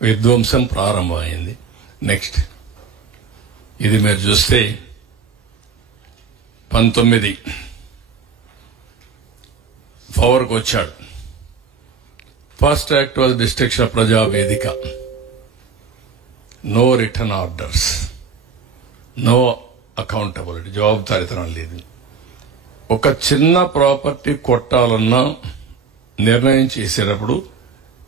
విధ్వంసం ప్రారంభమైంది. నెక్స్ట్ ఇది మీరు చూస్తే 19 పవర్కి వచ్చాడు. First act was destruction of Prajavedika. No return orders, no accountability, జవాబుదారీతనం లేదు. ఒక చిన్న ప్రాపర్టీ కొట్టాలన్నా నిర్ణయం చేసేటప్పుడు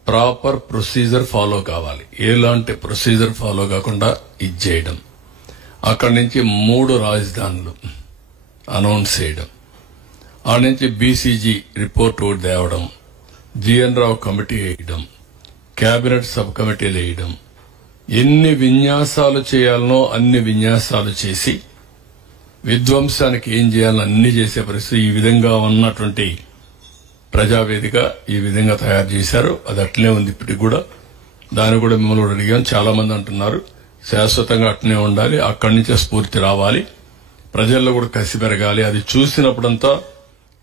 ప్రాపర్ ప్రొసీజర్ ఫాలో కావాలి. ఎలాంటి ప్రొసీజర్ ఫాలో కాకుండా ఇది చేయడం, అక్కడి నుంచి 3 రాజధానులు అనౌన్స్ చేయడం, ఆ నుంచి బీసీజీ రిపోర్ట్ ఒకటి తేవడం, జిఎన్ రావు కమిటీ వేయడం, కేబినెట్ సబ్ కమిటీలు వేయడం, ఎన్ని విన్యాసాలు చేయాలనో అన్ని విన్యాసాలు చేసి విధ్వంసానికి ఏం చేయాలని అన్ని చేసే పరిస్థితి. ఈ విధంగా ఉన్నటువంటి ప్రజావేదిక ఈ విధంగా తయారు చేశారు. అది అట్లనే ఉంది ఇప్పటికి కూడా. దాన్ని కూడా మిమ్మల్ని కూడా అడిగాం. చాలా మంది అంటున్నారు శాశ్వతంగా అట్లనే ఉండాలి, అక్కడి నుంచే స్ఫూర్తి రావాలి, ప్రజల్లో కూడా కసి పెరగాలి. అది చూసినప్పుడంతా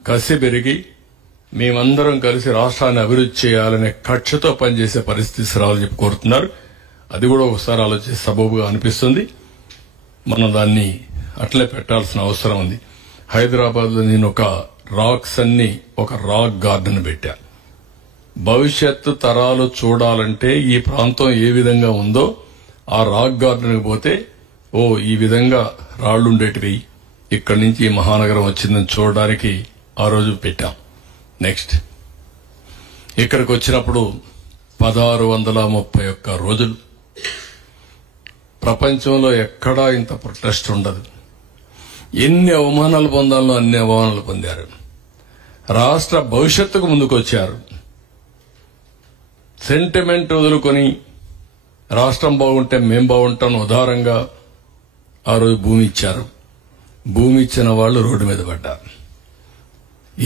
కసి పెరిగి మేమందరం కలిసి రాష్ట్రాన్ని అభివృద్ధి చేయాలనే కక్షతో పనిచేసే పరిస్థితి రావాలని చెప్పి కోరుతున్నారు. అది కూడా ఒకసారి ఆలోచించి సబబుగా అనిపిస్తుంది. మనం దాన్ని అట్లే పెట్టాల్సిన అవసరం ఉంది. హైదరాబాద్ లో నేను ఒక రాక్ గార్డెన్ పెట్టా. భవిష్యత్తు తరాలు చూడాలంటే ఈ ప్రాంతం ఏ విధంగా ఉందో ఆ రాక్ గార్డెన్కి పోతే ఈ విధంగా రాళ్లుండేటివి, ఇక్కడి నుంచి ఈ మహానగరం వచ్చిందని చూడడానికి ఆ రోజు పెట్టాం. నెక్స్ట్ ఇక్కడికి వచ్చినప్పుడు 1631 రోజులు. ప్రపంచంలో ఎక్కడా ఇంత ప్రొటెస్ట్ ఉండదు. ఎన్ని అవమానాలు పొందాలో అన్ని అవమానాలు పొందారు. రాష్ట్ర భవిష్యత్తుకు ముందుకొచ్చారు. సెంటిమెంట్ వదులుకొని రాష్ట్రం బాగుంటే మేం బాగుంటాం ఉదారంగా ఆ రోజు భూమి ఇచ్చారు. భూమి ఇచ్చిన వాళ్ళు రోడ్డు మీద పడ్డారు.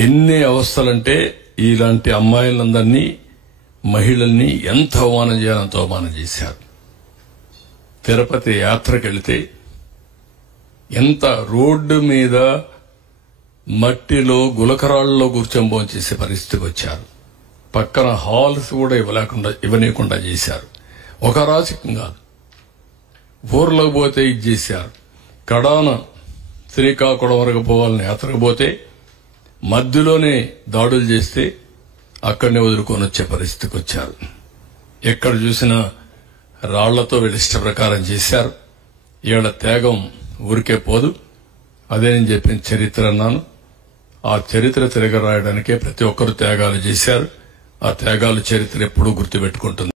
ఎన్ని అవస్థలంటే ఇలాంటి అమ్మాయిలందరినీ, మహిళల్ని ఎంత అవమానం చేయాలంత అవమానం చేశారు. తిరుపతి యాత్రకు వెళితే ఎంత రోడ్డు మీద మట్టిలో గులకరాళ్లలో కూర్చొని భోంచేసే పరిస్థితికి వచ్చారు. పక్కన హాల్స్ కూడా ఇవ్వనీయకుండా చేశారు. ఒక రాజకీయం కాదు, ఊర్లోకి పోతే ఇది చేశారు. కడాన శ్రీకాకుళం వరకు పోవాలని యాత్రకు పోతే మధ్యలోనే దాడులు చేస్తే అక్కడనే వదులుకొని వచ్చే పరిస్థితికి వచ్చారు. ఎక్కడ చూసినా రాళ్లతో వీళ్ళ ఇష్ట ప్రకారం చేశారు. ఈళ్ళ త్యాగం ఊరికే పోదు. అదే నేను చెప్పిన చరిత్ర అన్నాను. ఆ చరిత్ర తిరగరాయడానికే ప్రతి ఒక్కరు త్యాగాలు చేశారు. ఆ త్యాగాల చరిత్ర ఎప్పుడూ గుర్తుపెట్టుకుంటుంది.